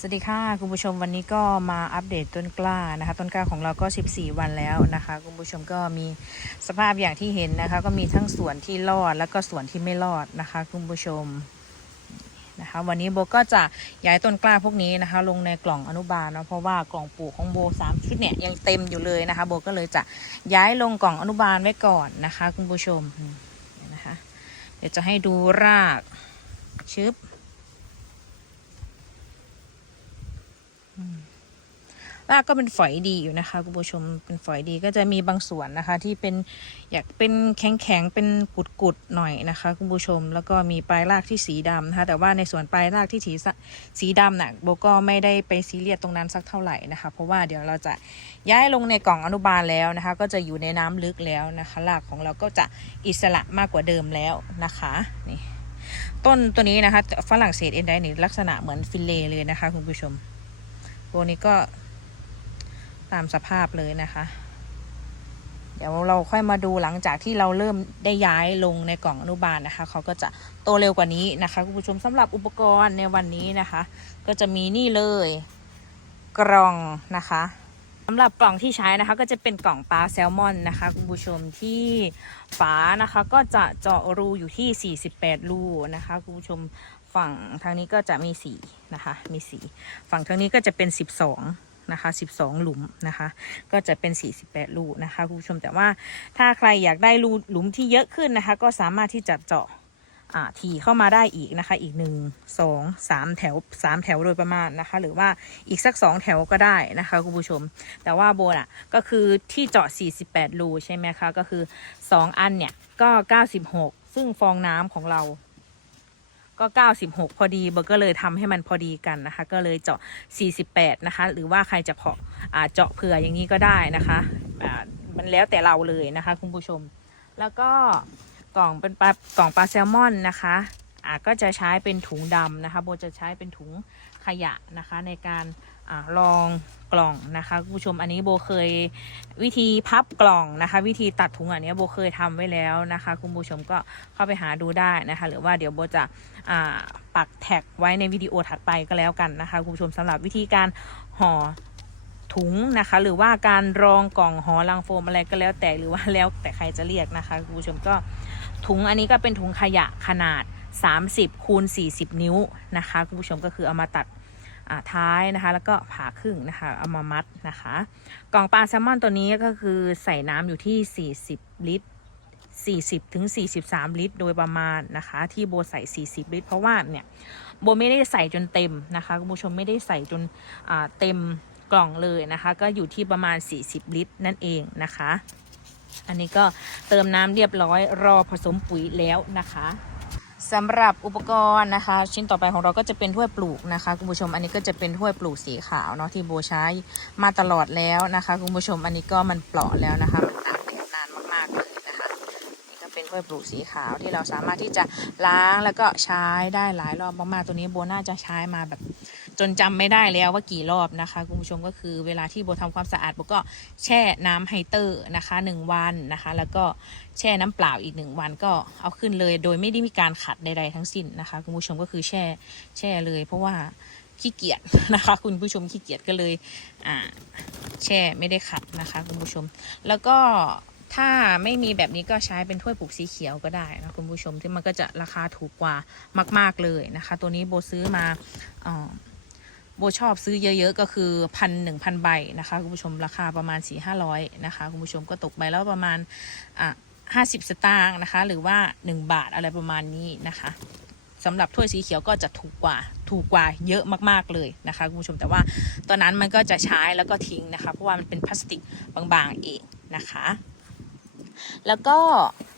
สวัสดีค่ะคุณผู้ชมวันนี้ก็มาอัปเดตต้นกล้านะคะ ต้นกล้าของเราก็ 14 วันแล้วนะคะคุณผู้ชมก็มีสภาพอย่างที่เห็นนะคะ ก็มีทั้งส่วนที่รอดแล้วก็ส่วนที่ไม่รอดนะคะคุณผู้ชมนะคะวันนี้โบก็จะย้ายต้นกล้าพวกนี้นะคะ ลงในกล่องอนุบาลเนาะเพราะว่ากล่องปลูกของโบสามชุดเนี่ยยังเต็มอยู่เลยนะคะโบก็เลยจะย้ายลงกล่องอนุบาลไว้ก่อนนะคะคุณผู้ชมนี่นะคะ เดี๋ยวจะให้ดูรากชึบ รากก็เป็นฝอยดีอยู่นะคะคุณผู้ชมเป็นฝอยดีก็จะมีบางส่วนนะคะ ที่เป็นอยากเป็นแข็งแข็งเป็นกุดกุดหน่อยนะคะคุณผู้ชม แล้วก็มีปลายรากที่สีดำนะคะ แต่ว่าในส่วนปลายรากที่สีสีดำน่ะโบก็ไม่ได้ไปซีเรียสตรงนั้นสักเท่าไหร่นะคะ เพราะว่าเดี๋ยวเราจะย้ายลงในกล่องอนุบาลแล้วนะคะ ก็จะอยู่ในน้ำลึกแล้วนะคะรากของเราก็จะอิสระมากกว่าเดิมแล้วนะคะนี่ต้นตัวนี้นะคะฝรั่งเศสเอ็นไดนี่ลักษณะเหมือนฟิลเล่เลยนะคะคุณผู้ชมตัวนี้ก็ ตามสภาพเลยนะคะ เดี๋ยวเราค่อยมาดูหลังจากที่เราเริ่มได้ย้ายลงในกล่องอนุบาลนะคะ เขาก็จะโตเร็วกว่านี้นะคะคุณผู้ชมสำหรับอุปกรณ์ในวันนี้นะคะ ก็จะมีนี่เลยกล่องนะคะสำหรับกล่องที่ใช้นะคะก็จะเป็นกล่องปลาแซลมอนนะคะคุณผู้ชมที่ฝานะคะก็จะเจาะรูอยู่ที่ 48 รูนะคะคุณผู้ชมฝั่งทางนี้ก็จะมีสีนะคะ มีสีฝั่งทางนี้ก็จะเป็น 12 นะคะ 12 หลุมนะคะ ก็จะเป็น 48ลูกนะคะคุณผู้ชมแต่ว่าถ้าใครอยากได้รูหลุมที่เยอะขึ้นนะคะ ก็สามารถที่จะเจาะทีเข้ามาได้อีกนะคะ อีก1 2 3แถว3แถวโดยประมาณนะคะ หรือว่าอีกสัก2แถวก็ได้นะคะคุณผู้ชม แต่ว่าโบนอะก็คือที่เจาะ 48 รูใช่ไหมคะ ก็คือ 2 อันเนี่ยก็ 96 ซึ่งฟองน้ำของเรา ก็ 96 พอดีเบอร์ก็เลยทำให้มันพอดีกันนะคะ ก็เลยเจาะ 48 นะคะ หรือว่าใครจะเพาะเจาะเผื่ออย่างนี้ก็ได้นะคะอ่ามันแล้วแต่เราเลยนะคะ คุณผู้ชม แล้วก็กล่องเป็นปลากล่องปลาแซลมอนนะคะ อ่าก็จะใช้เป็นถุงดำนะคะโบจะใช้เป็นถุงขยะนะคะในการอารองกล่องนะคะคุณผู้ชมอันนี้โบเคยวิธีพับกล่องนะคะ วิธีตัดถุงอันนี้โบเคยทำไว้แล้วนะคะ คุณผู้ชมก็เข้าไปหาดูได้นะคะ หรือว่าเดี๋ยวโบจะปักแท็กไว้ในวิดีโอถัดไปก็แล้วกันนะคะคุณผู้ชมสำหรับวิธีการห่อถุงนะคะ หรือว่าการรองกล่องห่อลังโฟมอะไรก็แล้วแต่หรือว่าแล้วแต่ใครจะเรียกนะคะคุณผู้ชมก็ถุงอันนี้ก็เป็นถุงขยะขนาด 30คูณ40 นิ้วนะคะคุณผู้ชมก็คือเอามาตัดท้ายนะคะ แล้วก็ผ่าครึ่งนะคะ เอามามัดนะคะ กล่องปลาแซลมอนตัวนี้ก็คือใส่น้ำอยู่ที่ 40 ลิตร 40ถึง43 ลิตร โดยประมาณนะคะ ที่โบใส่ 40 ลิตร เพราะว่าเนี่ยโบไม่ได้ใส่จนเต็มนะคะคุณผู้ชมไม่ได้ใส่จนเต็มกล่องเลยนะคะ ก็อยู่ที่ประมาณ 40 ลิตร นั่นเองนะคะ อันนี้ก็เติมน้ำเรียบร้อยรอผสมปุ๋ยแล้วนะคะ สำหรับอุปกรณ์นะคะ ชิ้นต่อไปของเราก็จะเป็นถ้วยปลูกนะคะคุณผู้ชมอันนี้ก็จะเป็นถ้วยปลูกสีขาวเนาะที่โบใช้มาตลอดแล้วนะคะคุณผู้ชมอันนี้ก็มันเปราะแล้วนะคะมันตากแดดนานมากๆเลยนะคะนี่ก็เป็นถ้วยปลูกสีขาวที่เราสามารถที่จะล้างแล้วก็ใช้ได้หลายรอบมากๆตัวนี้โบน่าจะใช้มาแบบ จนจำไม่ได้แล้วว่ากี่รอบนะคะคุณผู้ชมก็คือเวลาที่โบทำความสะอาดโบก็แช่น้ำไฮเตอร์นะคะหนึ่งวันนะคะ แล้วก็แช่น้ำเปล่าอีกหนึ่งวันก็เอาขึ้นเลย โดยไม่ได้มีการขัดใดๆทั้งสิ้นนะคะคุณผู้ชมก็คือแช่แช่เลย เพราะว่าขี้เกียจนะคะ คุณผู้ชมขี้เกียจก็เลยอ่าแช่ไม่ได้ขัดนะคะคุณผู้ชม แล้วก็ถ้าไม่มีแบบนี้ก็ใช้เป็นถ้วยปลูกสีเขียวก็ได้นะคุณผู้ชมที่มันก็จะราคาถูกกว่ามาก ๆเลยนะคะ ตัวนี้โบซื้อมาอ่า โบชอบซื้อเยอะๆ ก็คือพันหนึ่งพันใบนะคะคุณผู้ชมราคาประมาณสี่ห้าร้อยนะคะคุณผู้ชมก็ตกใบแล้วประมาณอะห้าสิบสตางค์นะคะ หรือว่าหนึ่งบาทอะไรประมาณนี้นะคะสำหรับถ้วยสีเขียวก็จะถูกกว่าถูกกว่าเยอะมากๆเลยนะคะคุณผู้ชมแต่ว่าตอนนั้นมันก็จะใช้แล้วก็ทิ้งนะคะ เพราะว่ามันเป็นพลาสติกบางๆเองนะคะ แล้วก็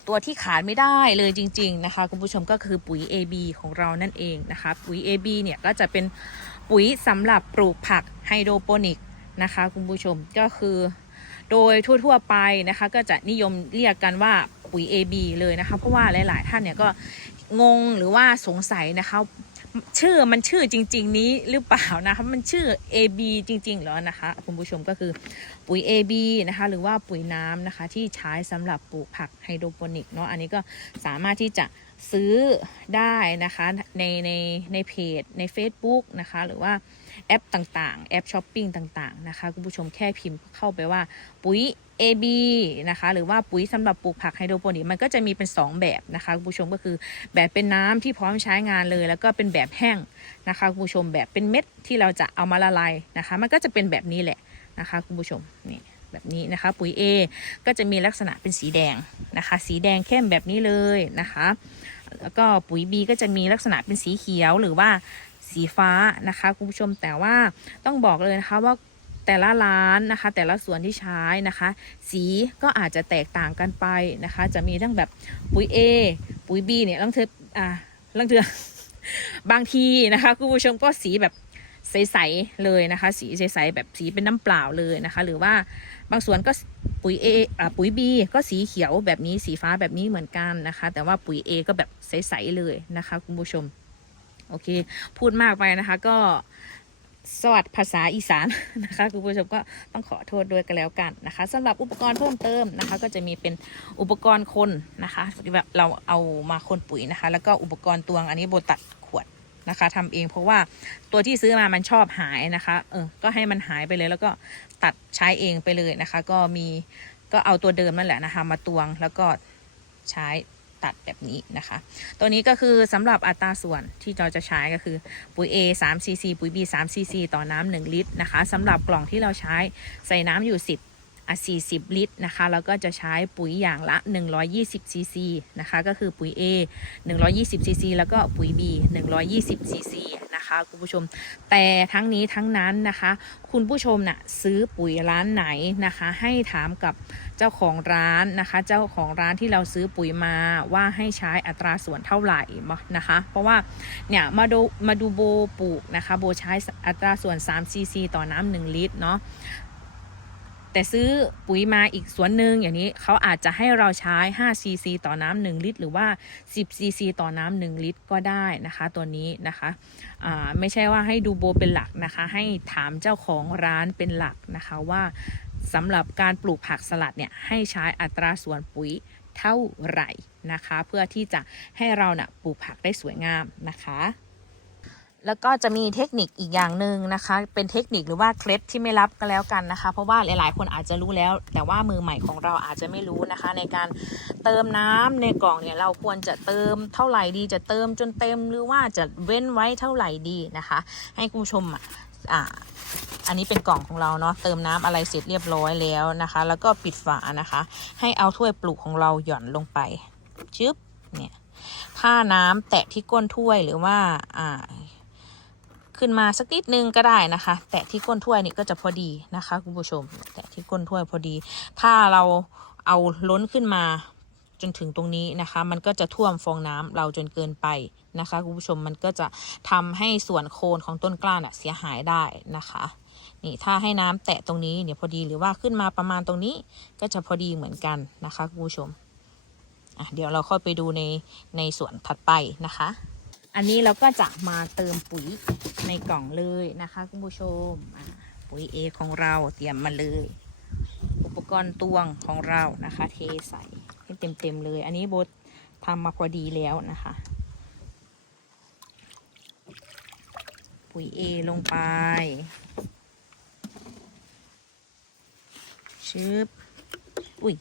ตัวที่ขาดไม่ได้เลยจริง ๆ นะคะคุณผู้ชมก็คือปุ๋ย AB ของเรานั่นเองนะคะ ปุ๋ย AB เนี่ยก็จะเป็นปุ๋ยสำหรับปลูกผักไฮโดรโปนิกนะคะคุณผู้ชมก็คือ โดยทั่วๆไปนะคะ ก็จะนิยมเรียกกันว่าปุ๋ย AB เลยนะคะ เพราะว่าหลาย ๆ ท่านเนี่ยก็งงหรือว่าสงสัยนะคะ ชื่อมันชื่อจริง ๆ นี้หรือเปล่านะคะมันชื่อ AB จริงๆหรอนะคะคุณผู้ชมก็คือปุ๋ย AB นะคะ หรือว่าปุ๋ยน้ำนะคะ ที่ใช้สำหรับปลูกผักไฮโดรโปนิกเนาะอันนี้ก็สามารถที่จะ ซื้อได้นะคะในในในเพจใน Facebook นะคะ หรือว่าแอปต่างๆ แอปช้อปปิ้งต่างๆนะคะคุณผู้ชมแค่พิมพ์เข้าไปว่าปุ๋ย AB นะคะหรือว่าปุ๋ยสำหรับปลูกผักไฮโดรโปนิกมันก็จะมีเป็น 2 แบบนะคะคุณผู้ชมก็คือแบบเป็นน้ำที่พร้อมใช้งานเลย แล้วก็เป็นแบบแห้งนะคะคุณผู้ชมแบบเป็นเม็ดที่เราจะเอามาละลายนะคะ มันก็จะเป็นแบบนี้แหละนะคะคุณผู้ชมนี่ แบบนี้นะคะ ปุ๋ย A ก็จะมีลักษณะเป็นสีแดงนะคะ สีแดงเข้มแบบนี้เลยนะคะ แล้วก็ปุ๋ย B ก็จะมีลักษณะเป็นสีเขียวหรือว่าสีฟ้านะคะคุณผู้ชมแต่ว่าต้องบอกเลยนะคะว่าแต่ละร้านนะคะ แต่ละส่วนที่ใช้นะคะ สีก็อาจจะแตกต่างกันไปนะคะ จะมีทั้งแบบปุ๋ย A ปุ๋ย B เนี่ยลังเธออ่าลังเธอบางทีนะคะคุณผู้ชมก็สีแบบใสๆเลยนะคะ สีใสๆแบบสีเป็นน้ำเปล่าเลยนะคะ หรือว่า บางส่วนก็ปุ๋ย A อ่าปุ๋ย B ก็สีเขียวแบบนี้สีฟ้าแบบนี้เหมือนกันนะคะ แต่ว่าปุ๋ย A ก็แบบใสๆเลยนะคะคุณผู้ชม โอเค พูดมากไปนะคะก็สวัสดภาษาอีสานนะคะคุณผู้ชมก็ต้องขอโทษด้วยกันแล้วกันนะคะสำหรับอุปกรณ์เพิ่มเติมนะคะ ก็จะมีเป็นอุปกรณ์คนนะคะแบบเราเอามาคนปุ๋ยนะคะ แล้วก็อุปกรณ์ตวงอันนี้โบตัด นะคะทำเองเพราะว่าตัวที่ซื้อมามันชอบหายนะคะ เออ ก็ให้มันหายไปเลย แล้วก็ตัดใช้เองไปเลยนะคะ ก็มีก็เอาตัวเดิมนั่นแหละนะคะ มาตวงแล้วก็ใช้ตัดแบบนี้นะคะ ตัวนี้ก็คือสำหรับอัตราส่วนที่เราจะใช้ก็คือปุ๋ย A 3 cc ปุ๋ย B 3 cc ต่อน้ำ1ลิตรนะคะสำหรับกล่องที่เราใช้ใส่น้ำอยู่ 10 40 ลิตรนะคะแล้วก็จะใช้ปุ๋ยอย่างละ 120 cc นะคะก็คือปุ๋ย A 120 cc แล้วก็ปุ๋ย B 120 cc นะคะคุณผู้ชม แต่ทั้งนี้ทั้งนั้นนะคะ คุณผู้ชมน่ะซื้อปุ๋ยร้านไหนนะคะ ให้ถามกับเจ้าของร้านนะคะ เจ้าของร้านที่เราซื้อปุ๋ยมาว่าให้ใช้อัตราส่วนเท่าไหร่นะคะ เพราะว่าเนี่ยมาดูมาดูโบปลูกนะคะโบใช้อัตราส่วน3 cc ต่อน้ำ1ลิตรเนาะ แต่ซื้อปุ๋ยมาอีกสวนหนึ่งอย่างนี้เขาอาจจะให้เราใช้ 5 cc ต่อน้ำ1ลิตร หรือว่า 10 cc ต่อน้ำ1ลิตรก็ได้นะคะตัวนี้นะคะไม่ใช่ว่าให้ดูโบเป็นหลักนะคะ ให้ถามเจ้าของร้านเป็นหลักนะคะว่าสำหรับการปลูกผักสลัดเนี่ยให้ใช้อัตราส่วนปุ๋ยเท่าไหร่นะคะ เพื่อที่จะให้เรานะ่ะปลูกผักได้สวยงามนะคะ แล้วก็จะมีเทคนิคอีกอย่างหนึ่งนะคะ เป็นเทคนิคหรือว่าเคล็ดที่ไม่รับก็แล้วกันนะคะ เพราะว่าหลายๆ คนอาจจะรู้แล้ว แต่ว่ามือใหม่ของเราอาจจะไม่รู้นะคะ ในการเติมน้ำในกล่องเนี่ยเราควรจะเติมเท่าไหร่ดีจะเติมจนเต็มหรือว่าจะเว้นไว้เท่าไหร่ดีนะคะ ให้คุณผู้ชมอะอ่าอันนี้เป็นกล่องของเราเนาะเติมน้ำอะไรเสร็จเรียบร้อยแล้วนะคะ แล้วก็ปิดฝานะคะ ให้เอาถ้วยปลูกของเราหย่อนลงไปชึบเนี่ยถ้าน้ำแตะที่ก้นถ้วยหรือว่าอ่า ขึ้นมาสักนิดนึงก็ได้นะคะ แตะที่ก้นถ้วยนี่ก็จะพอดีนะคะคุณผู้ชม แตะที่ก้นถ้วยพอดี ถ้าเราเอาล้นขึ้นมาจนถึงตรงนี้นะคะ มันก็จะท่วมฟองน้ำเราจนเกินไปนะคะคุณผู้ชมมันก็จะทำให้ส่วนโคนของต้นกล้าเสียหายได้นะคะนี่ถ้าให้น้ำแตะตรงนี้เนี่ยพอดีหรือว่าขึ้นมาประมาณตรงนี้ก็จะพอดีเหมือนกันนะคะคุณผู้ชมเดี๋ยวเราค่อยไปดูในในส่วนถัดไปนะคะ อันนี้เราก็จะมาเติมปุ๋ยในกล่องเลยนะคะคุณผู้ชมปุ๋ย A ของเราเตรียมมาเลย อุปกรณ์ตวงของเรานะคะ เทใส่ให้เต็มๆเลย อันนี้โบททำมาพอดีแล้วนะคะ ปุ๋ย A ลงไปชึบ อุ้ย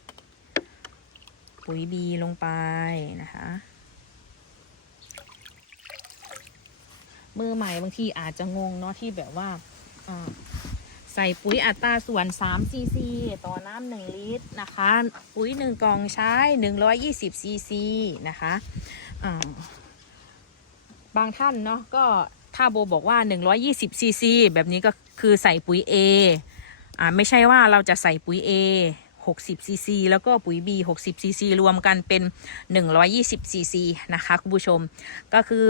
ปุ๋ย B ลงไปนะคะ มือใหม่บางทีอาจจะงงเนาะที่แบบว่าใส่ปุ๋ยอัตราส่วน3ซีซีต่อน้ำ1ลิตรนะคะ ปุ๋ย1กล่องใช้120ซีซีนะคะบางท่านเนาะก็ถ้าโบบอกว่า 120ซีซีแบบนี้ก็คือใส่ปุ๋ย A อ่าไม่ใช่ว่าเราจะใส่ปุ๋ย A 60ซีซีแล้วก็ปุ๋ย B 60ซีซีรวมกันเป็น 120ซีซีนะคะคุณผู้ชมก็คือ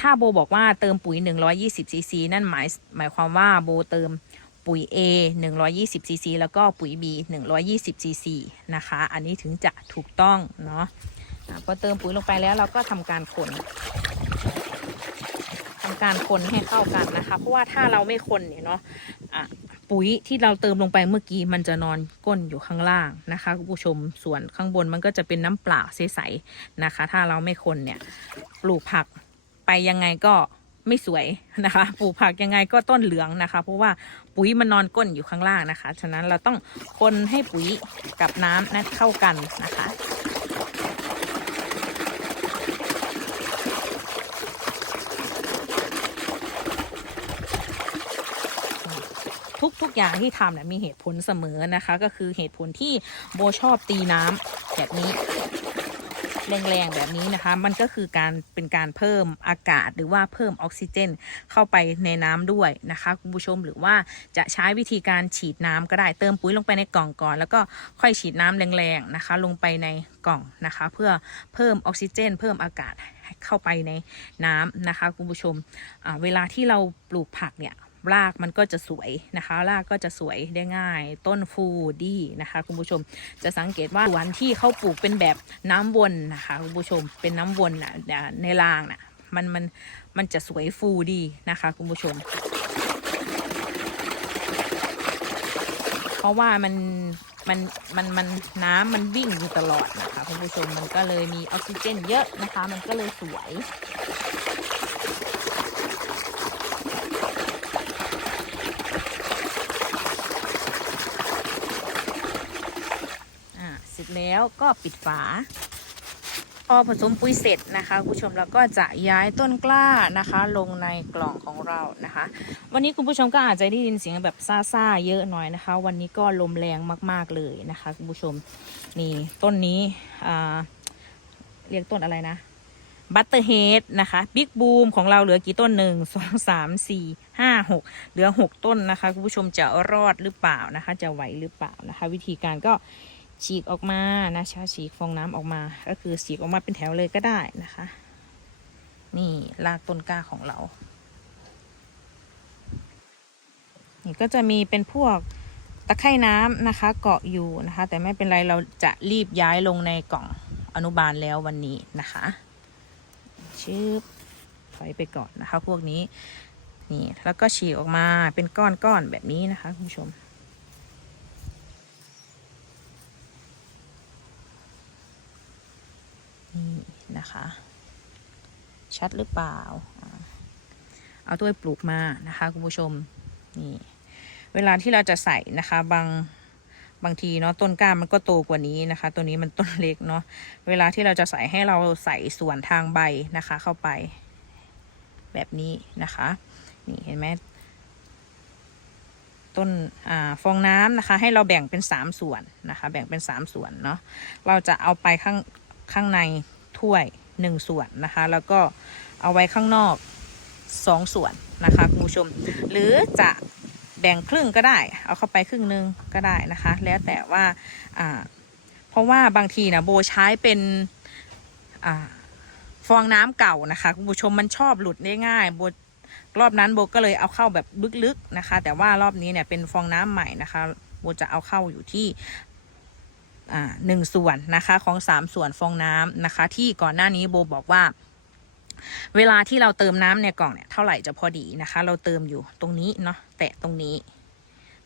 ถ้าโบบอกว่าเติมปุ๋ย 120ซีซีนั่นหมายหมายความว่าโบเติมปุ๋ย A 120ซีซีแล้วก็ปุ๋ย B 120ซีซีนะคะ อันนี้ถึงจะถูกต้องเนาะพอเติมปุ๋ยลงไปแล้วเราก็ทำการคนทำการคนให้เข้ากันนะคะ เพราะว่าถ้าเราไม่คนเนี่ยเนาะอะปุ๋ยที่เราเติมลงไปเมื่อกี้มันจะนอนก้นอยู่ข้างล่างนะคะคุณผู้ชมส่วนข้างบนมันก็จะเป็นน้ำเปล่าใสๆนะคะ ถ้าเราไม่คนเนี่ยปลูกผัก ไปยังไงก็ไม่สวยนะคะ ปลูกผักยังไงก็ต้นเหลืองนะคะ เพราะว่าปุ๋ยมันนอนก้นอยู่ข้างล่างนะคะ ฉะนั้นเราต้องคนให้ปุ๋ยกับน้ำนะเข้ากันนะคะทุกทุกอย่างที่ทำเนี่ยมีเหตุผลเสมอนะคะ ก็คือเหตุผลที่โบชอบตีน้ำแบบนี้ แรงๆแบบนี้นะคะ มันก็คือการเป็นการเพิ่มอากาศหรือว่าเพิ่มออกซิเจน เข้าไปในน้ำด้วยนะคะคุณผู้ชมหรือว่าจะใช้วิธีการฉีดน้ำก็ได้เติมปุ๋ยลงไปในกล่องก่อน แล้วก็ค่อยฉีดน้ำแรงๆนะคะ ลงไปในกล่องนะคะ เพื่อเพิ่มออกซิเจน เพิ่มอากาศเข้าไปในน้ำนะคะคุณผู้ชมเวลาที่เราปลูกผักเนี่ย รากมันก็จะสวยนะคะ รากก็จะสวยได้ง่าย ต้นฟูดีนะคะ คุณผู้ชมจะสังเกตว่าสวนที่เขาปลูกเป็นแบบน้ำวนนะคะคุณผู้ชมเป็นน้ำวนนะในรางน่ะมันมันมันจะสวยฟูดีนะคะคุณผู้ชม เพราะว่ามันมันมันมันน้ำมันวิ่งอยู่ตลอดนะคะคุณผู้ชมมันก็เลยมีออกซิเจนเยอะนะคะ มันก็เลยสวย อ่าเสร็จ แล้วก็ปิดฝา พอผสมปุ๋ยเสร็จนะคะคุณผู้ชมเราก็จะย้ายต้นกล้านะคะ ลงในกล่องของเรานะคะ วันนี้คุณผู้ชมก็อาจจะได้ยินเสียงแบบซ่าๆเยอะหน่อยนะคะ วันนี้ก็ลมแรงมากๆเลยนะคะคุณผู้ชมนี่ต้นนี้เรียกต้นอะไรนะบัตเตอร์เฮดนะคะบิ๊กบูมของเราเหลือกี่ต้นหนึ่งสองสามสี่ห้าหกเหลือหกต้นนะคะ คุณผู้ชมจะรอดหรือเปล่านะคะ จะไหวหรือเปล่านะคะ วิธีการก็ ฉีกออกมานะคะฉีกฟองน้ำออกมา ก็คือฉีกออกมาเป็นแถวเลยก็ได้นะคะ นี่รากต้นกล้าของเรา นี่ก็จะมีเป็นพวกตะไคร่น้ำนะคะ เกาะอยู่นะคะ แต่ไม่เป็นไรเราจะรีบย้ายลงในกล่องอนุบาลแล้ววันนี้นะคะชืบถอยไปก่อนนะคะ พวกนี้นี่แล้วก็ฉีกออกมาเป็นก้อนๆแบบนี้นะคะคุณผู้ชม นะคะ ชัดหรือเปล่า เอาถ้วปลูกมานะคะคุณผู้ชม นี่ เวลาที่เราจะใส่นะคะบางบางทีเนาะต้นกล้ามันก็โตกว่านี้นะคะ ตัวนี้มันต้นเล็กเนาะเวลาที่เราจะใส่ให้เราใส่ส่วนทางใบนะคะ เข้าไป แบบนี้นะคะ นี่เห็นไหมต้นอ่าฟองน้ำนะคะ ให้เราแบ่งเป็นสามส่วนนะคะ แบ่งเป็นสามส่วนเนาะเราจะเอาไปข้างข้างใน ถ้วยหนึ่งส่วนนะคะ แล้วก็เอาไว้ข้างนอกสองส่วนนะคะคุณผู้ชม หรือจะแบ่งครึ่งก็ได้ เอาเข้าไปครึ่งหนึงก็ได้นะคะ แล้วแต่ว่าอ่าเพราะว่าบางทีนะโบใช้เป็นอ่าฟองน้ำเก่านะคะคุณผู้ชมมันชอบหลุดได้ง่ายโบรอบนั้นโบก็เลยเอาเข้าแบบลึกๆนะคะ แต่ว่ารอบนี้เนี่ยเป็นฟองน้ำใหม่นะคะโบจะเอาเข้าอยู่ที่ หนึ่งส่วนนะคะของสามส่วนฟองน้ำนะคะ ที่ก่อนหน้านี้โบบอกว่า เวลาที่เราเติมน้ำในกล่องเนี่ยเท่าไหร่จะพอดีนะคะ เราเติมอยู่ตรงนี้เนาะแตะตรงนี้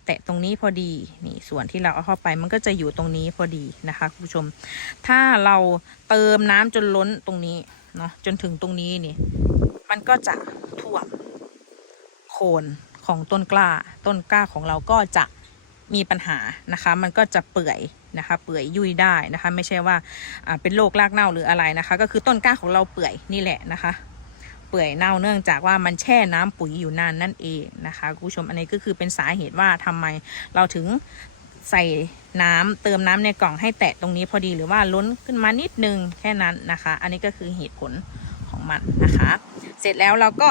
แตะตรงนี้พอดีนี่ส่วนที่เราเอาเข้าไปมันก็จะอยู่ตรงนี้พอดีนะคะคุณผู้ชม ถ้าเราเติมน้ำจนล้นตรงนี้เนาะจนถึงตรงนี้นี่ มันก็จะท่วมโคนของต้นกล้าต้นกล้าของเราก็จะ มีปัญหานะคะ มันก็จะเปื่อยนะคะ เปื่อยยุ่ยได้นะคะ ไม่ใช่ว่าเป็นโรครากเน่าหรืออะไรนะคะ ก็คือต้นกล้าของเราเปื่อยนี่แหละนะคะ เปื่อยเน่าเนื่องจากว่ามันแช่น้ำปุ๋ยอยู่นานนั่นเองนะคะคุณผู้ชมอันนี้ก็คือเป็นสาเหตุว่าทำไมเราถึงใส่น้ำเติมน้ำในกล่องให้แตะตรงนี้พอดีหรือว่าล้นขึ้นมานิดนึงแค่นั้นนะคะ อันนี้ก็คือเหตุผลของมันนะคะ เสร็จแล้วเราก็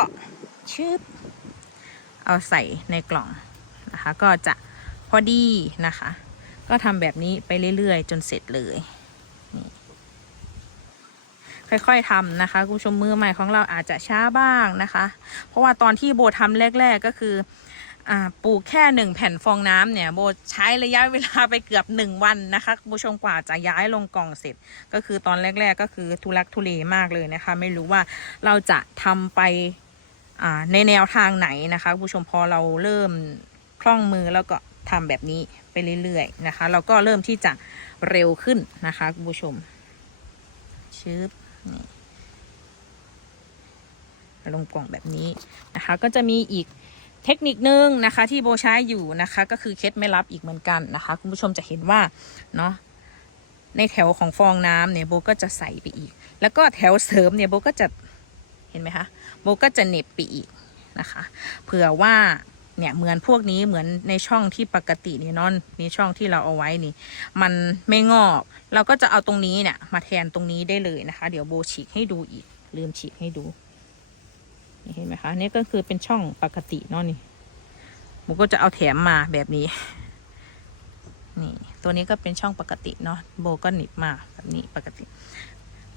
ชืบเอาใส่ในกล่องนะคะ ก็จะ พอดีนะคะ ก็ทำแบบนี้ไปเรื่อย ๆ จนเสร็จเลยค่อยๆทำนะคะคุณผู้ชมมือใหม่ของเราอาจจะช้าบ้างนะคะ เพราะว่าตอนที่โบทำแรก ๆก็คืออปลูกแค่หนึ่งแผ่นฟองน้ำเนี่ยโบใช้ระยะเวลาไปเกือบหนึ่งวันนะคะคุณผู้ชมกว่าจะย้ายลงกล่องเสร็จ ก็คือตอนแรก ๆ ก็คือทุลักทุเลมากเลยนะคะ ไม่รู้ว่าเราจะทำไปในแนวทางไหนนะคะคุณผู้ชมพอเราเริ่มคล่องมือแล้วก็ ทำแบบนี้ไปเรื่อยๆนะคะ เราก็เริ่มที่จะเร็วขึ้นนะคะคุณผู้ชมชึบนี่ลงกล่องแบบนี้นะคะ ก็จะมีอีกเทคนิคนึงนะคะ ที่โบใช้อยู่นะคะ ก็คือเคล็ดไม่ลับอีกเหมือนกันนะคะ คุณผู้ชมจะเห็นว่าเนาะในแถวของฟองน้ำเนี่ยโบก็จะใส่ไปอีก แล้วก็แถวเสริมเนี่ยโบก็จะเห็นไหมคะโบก็จะเน็บไปอีกนะคะ เผื่อว่า เนี่ยเหมือนพวกนี้เหมือนในช่องที่ปกตินี่นอนในช่องที่เราเอาไว้นี่ มันไม่งอก เราก็จะเอาตรงนี้เนี่ย มาแทนตรงนี้ได้เลยนะคะ เดี๋ยวโบฉีกให้ดูอีก ลืมฉีกให้ดูเห็นไหมคะนี่ก็คือเป็นช่องปกติเนาะนี่โบก็จะเอาแถมมาแบบนี้ นี่ตัวนี้ก็เป็นช่องปกติเนาะโบก็หนีบมาแบบนี้ปกติ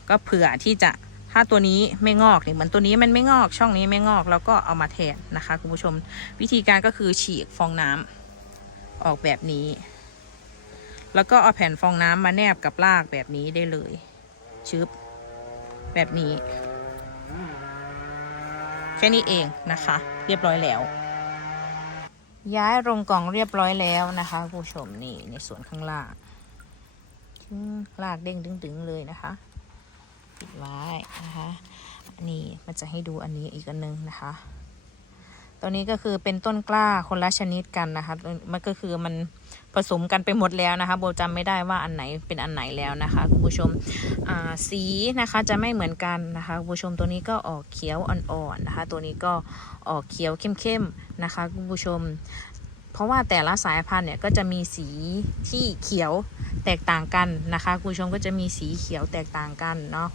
ก็เผื่อที่จะ ถ้าตัวนี้ไม่งอกเนี่ยเหมือนตัวนี้มันไม่งอกช่องนี้ไม่งอกเราก็เอามาแทนนะคะคุณผู้ชม วิธีการก็คือฉีกฟองน้ำออกแบบนี้ แล้วก็เอาแผ่นฟองน้ำมาแนบกับรากแบบนี้ได้เลย ชึบ แบบนี้ แค่นี้เองนะคะ เรียบร้อยแล้ว ย้ายลงกล่องเรียบร้อยแล้วนะคะคุณผู้ชมนี่ในส่วนข้างล่างลากเด้งดึงๆเลยนะคะ ปิดไว้นะคะนี่มันจะให้ดูอันนี้อีกอันนึงนะคะตัวนี้ก็คือเป็นต้นกล้าคนละชนิดกันนะคะมันก็คือมันผสมกันไปหมดแล้วนะคะโบจำไม่ได้ว่าอันไหนเป็นอันไหนแล้วนะคะคุณผู้ชมสีนะคะจะไม่เหมือนกันนะคะคุณผู้ชมตัวนี้ก็ออกเขียวอ่อนๆนะคะ ตัวนี้ก็ออกเขียวเข้มๆนะคะคุณผู้ชม เพราะว่าแต่ละสายพันธุ์เนี่ยก็จะมีสีที่เขียวแตกต่างกันนะคะคุณผู้ชมก็จะมีสีเขียวแตกต่างกันเนาะ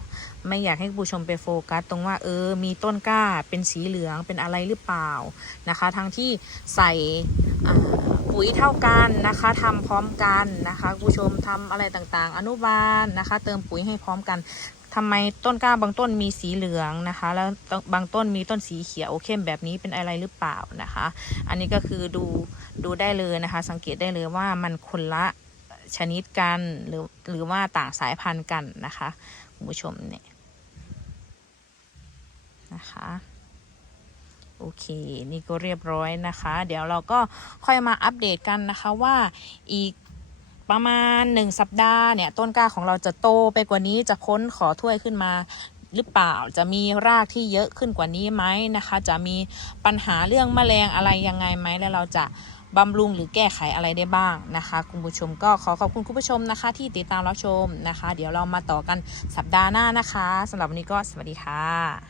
ไม่อยากให้คุณผู้ชมไปโฟกัสตรงว่าเออมีต้นกล้าเป็นสีเหลืองเป็นอะไรหรือเปล่านะคะ ทั้งที่ใส่ปุ๋ยเท่ากันนะคะทำพร้อมกันนะคะคุณผู้ชมทำอะไรต่างๆ อนุบาลนะคะ เติมปุ๋ยให้พร้อมกัน ทำไมต้นกล้าบางต้นมีสีเหลืองนะคะ แล้วบางต้นมีต้นสีเขียวเข้มแบบนี้เป็นอะไรหรือเปล่านะคะ อันนี้ก็คือดูดูได้เลยนะคะ สังเกตได้เลยว่ามันคนละชนิดกันหรือหรือว่าต่างสายพันธุ์กันนะคะคุณผู้ชมเนี่ยนะคะโอเค นี่ก็เรียบร้อยนะคะ เดี๋ยวเราก็ค่อยมาอัปเดตกันนะคะว่าอีก ประมาณหนึ่งสัปดาห์เนี่ยต้นกล้าของเราจะโตไปกว่านี้จะพ้นขอถ้วยขึ้นมาหรือเปล่าจะมีรากที่เยอะขึ้นกว่านี้ไหมนะคะ จะมีปัญหาเรื่องแมลงอะไรยังไงไหมแล้วเราจะบำรุงหรือแก้ไขอะไรได้บ้างนะคะ คุณผู้ชมก็ขอขอบคุณคุณผู้ชมนะคะ ที่ติดตามรับชมนะคะ เดี๋ยวเรามาต่อกันสัปดาห์หน้านะคะสำหรับวันนี้ก็สวัสดีค่ะ